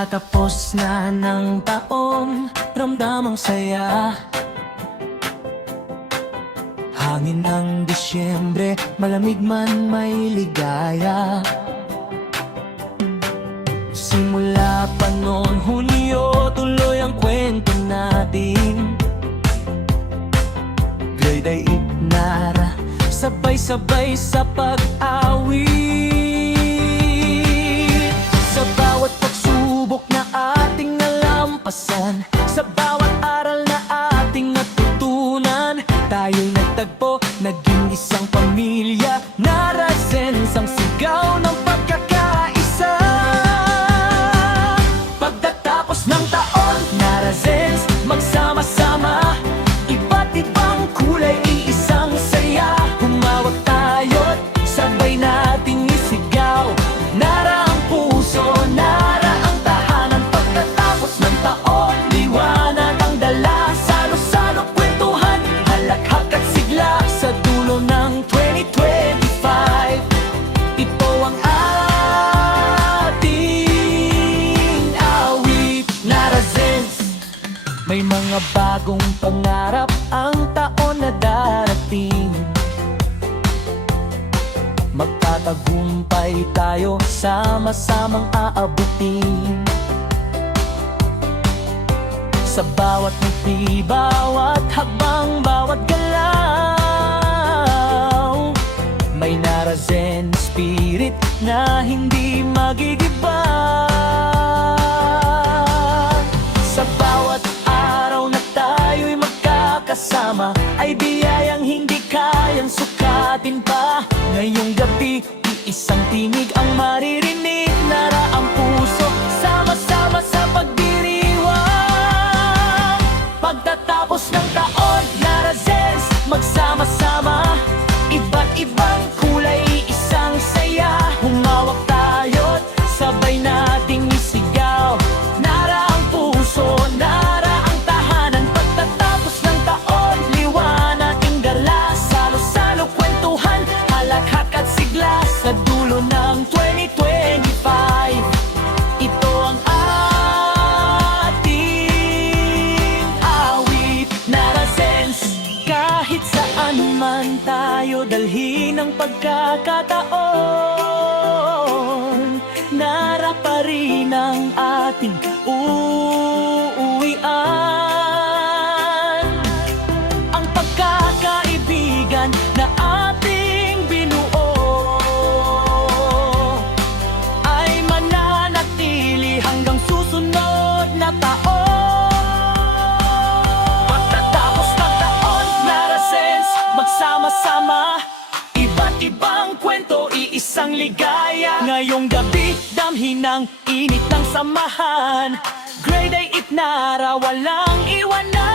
Magtatapos na ng taong ramdamang saya. Hangin ng Disyembre, malamig man may ligaya. Simula pa noon Hunyo, tuloy ang kwento natin. Grade ay itnara, sabay-sabay sa pag-awit. Sa bawat pagsubok na ating nalampasan, sa bawat aral na ating natutunan, tayo'y nagtagpo, naging isang pamilya. Narazens ang sigaw ng pagkakaisa. Pagtatapos ng taon, Narazens, magsama-sama. Iba't ibang kulay, iisang saya. Humawak tayo't sabay nating isigaw. Nara ang puso, nara ang tahanan. Pagtatapos ng taon, liwanag ang dala. Salo-salo kwentuhan, halakhak at sigla. Sa dulo ng 2025, ito ang ating awit. Narazens, may mga bagong pangarap ang taon na darating. Magtatagumpay tayo, sama-samang aabutin. Sa bawat ngiti, bawat hakbang, bawat galaw, may Narazen spirit na hindi magigiba. Sa bawat araw na tayo'y magkakasama, ay biyayang hindi kayang sukatin pa. Ngayong gabi, iisang tinig ang maririnig. Nara ang puso, sama-sama sa pagdiriwang. Pagtatapos ng taon, Narazens, magsama-sama. Iba't ibang kulay, isang saya. Humawak tayo't sabay nating isigaw. Nara ang puso, nara ang tahanan. Pagtatapos ng taon, liwanag ang dala. Salo-salo kwentuhan, halakhak at sigla. Sa dulo ng 2025, ito ang ating awit. Narazens, kahit saan man tayo dalhin ang pagkakataon, nara pa rin ang ating uuwian. Ang pagkakaibigan na ating binuo ay mananatili hanggang susunod na taon. Pagtatapos ng taon, Narazens, magsama-sama. Iba't ibang kwento, iisang ligaya. Ngayong gabi, damhin ng init ng samahan. Grade ay itnara, walang iwanan.